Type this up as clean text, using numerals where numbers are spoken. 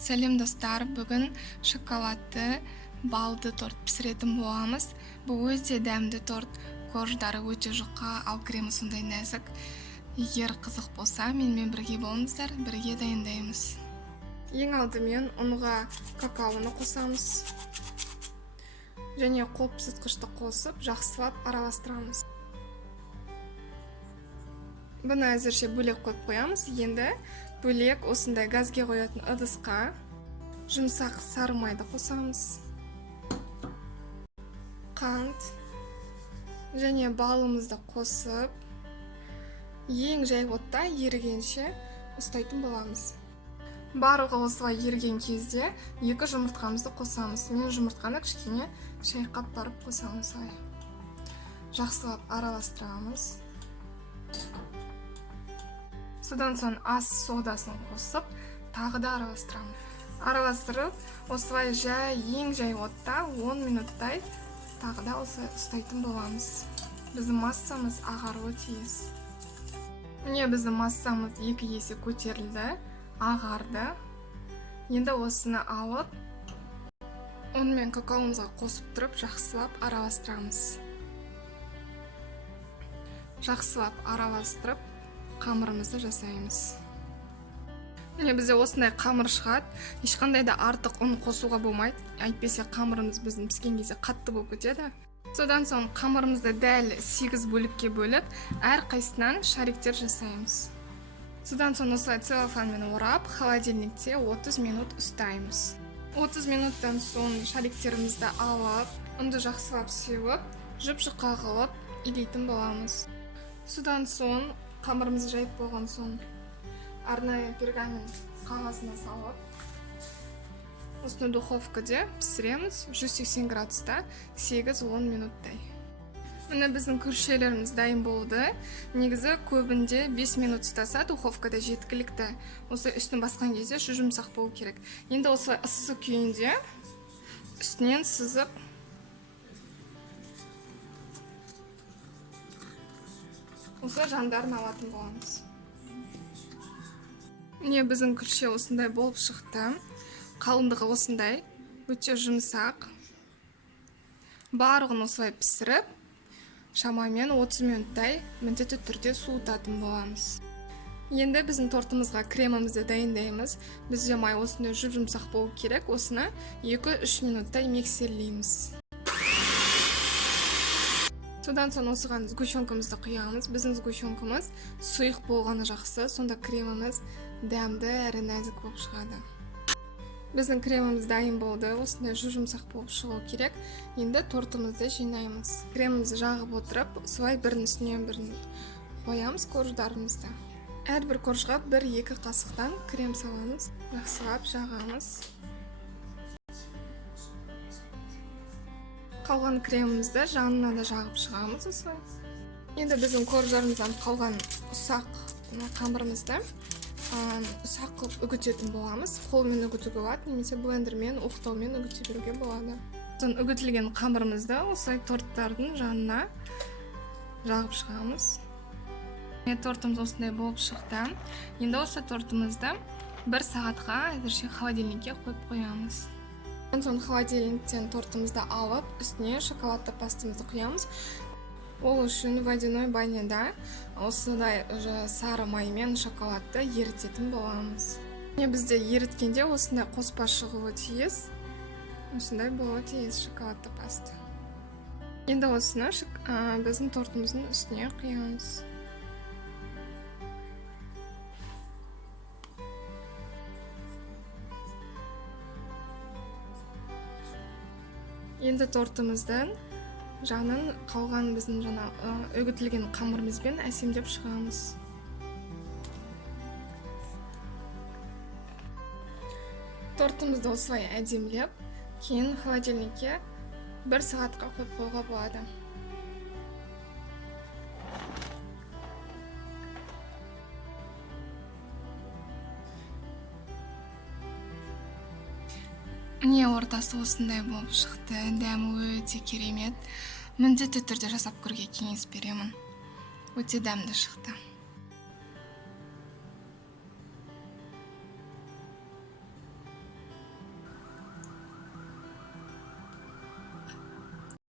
Сәлем достар, бүгін шоколадты балды торт пісіретін боламыз. Бұл өте дәмді торт, корждары өте жұқа, ал кремі сондай нәзік. Егер қызық болса, менімен бірге болыңыздар, бірге дайындаймыз. Ең алдымен ұнға какаоны қосамыз. Және қопсытқышты қосып, жақсылап араластырамыз. Бұны әзірше бөлек қойып қоямыз. Енді бөлек осындай газге қоятын ыдысқа жұмсақ сары майды қосамыз. Қант және балымызды қосып, ең жай отта ерігенше ұстайтын боламыз. Барлығы осылай еріген кезде 2 жұмыртқамызды қосамыз. Мен жұмыртқаны кішкене шайқап барып қосамыз. Жақсылап араластырамыз. Содан соң ас содасын қосып, тағы да араластырамыз. Араластырып, осылай ең жай отта 10 минуттай тағы да ұстайтын боламыз. Біздің массамыз ағаруы тиіс. Міне біздің массамыз 2 есе көтерілді, ағарды. Енді осыны алып, ұн мен какаомызға қосып тұрып, жақсылап араластырамыз. Жақсылап араластырып, қамырымызды жасаймыз. Міне бізде осындай қамыр шығады. Ешқандай да артық ұн қосуға болмайды. Әйтпесе қамырымыз біздің піскен кезде қатты болып кетеді. Содан соң қамырымызды дәл 8 бөлікке бөліп, әр қайсынан шариктер жасаймыз. Содан соң осылай целлофанмен орап, холодильникте 30 минут ұстаймыз. 30 минуттан соң шариктерімізді алып, ұнды жақсылап сеуіп, жұп-жұқа қылып илейтін боламыз. Содан соң қамырымызды жайып болған соң арнайы пергамент қағазына салып, осыны духовкада пісіреміз 180 градуста 8-10 минуттай. Міне біздің күрішелеріміз дайын болды. Негізі көбінде 5 минут ұстаса духовкада жеткілікті. Осы үстін басқан кезде жұмсақ болу керек. Енді осылай ыссы күйінде үстінен сызып осы жандарын алатын боламыз. Міне біздің күріше осындай болып шықты. Қалыңдығы осындай, өте жұмсақ. Барлығын осылай пісіріп, шамамен 30 минуттай міндетті түрде суытатын боламыз. Енді біздің тортымызға кремімізді дайындаймыз. Бізде май осындай жұмсақ болу керек. Осыны 2-3 минуттай миксерлейміз. Содан соң осыған сгущенкамызды құямыз. Біздің сгущенкамыз сұйық болғаны жақсы, сонда креміміз дәмді әрі нәзік болып шығады. Біздің креміміз дайын болды, осындай жұмсақ болып шығу керек. Енді тортымызды жинаймыз. Кремімізді жағып отырып, солай бірінің үстінен бірін қоямыз корждарымызды. Әрбір коржға 1-2 қасықтан крем саламыз, жақсылап жағамыз. Қалған кремімізді жанына да жағып шығамыз осылай. Енді біздің корждарымыздан қалған ұсақ қамырымызды ұсақ қылып үгітетін боламыз. Қолмен үгітуге болады, немесе блендермен, оқтаумен үгіте беруге болады. Үгітілген қамырымызды осылай торттардың жанына жағып шығамыз. Тортымыз осындай болып шықты. Енді осы тортымызды 1 сағатқа әзірше холодильникке қойып қоямыз. Соң холодильниктен тортымызды алып, үстіне шоколадты пастамызды құямыз. Ол үшін водяной баняда осындай сары маймен шоколадты ерітетін боламыз. Бізде еріткенде осындай қоспа шығуы тиіс. Осындай болуы тиіс шоколадты паста. Енді осыны біздің тортымыздың үстіне құямыз. Енді тортымыздың жанын қалған біздің үгітілген қамырымызбен әсемдеп шығамыз. Тортымызды осылай әдемілеп, кейін холодильникке 1 сағатқа қойып қоюға болады. Міне ортасы осындай болып шықты, дәмі өте керемет. Міндетті түрде жасап көруге кеңес беремін. Өте дәмді шықты.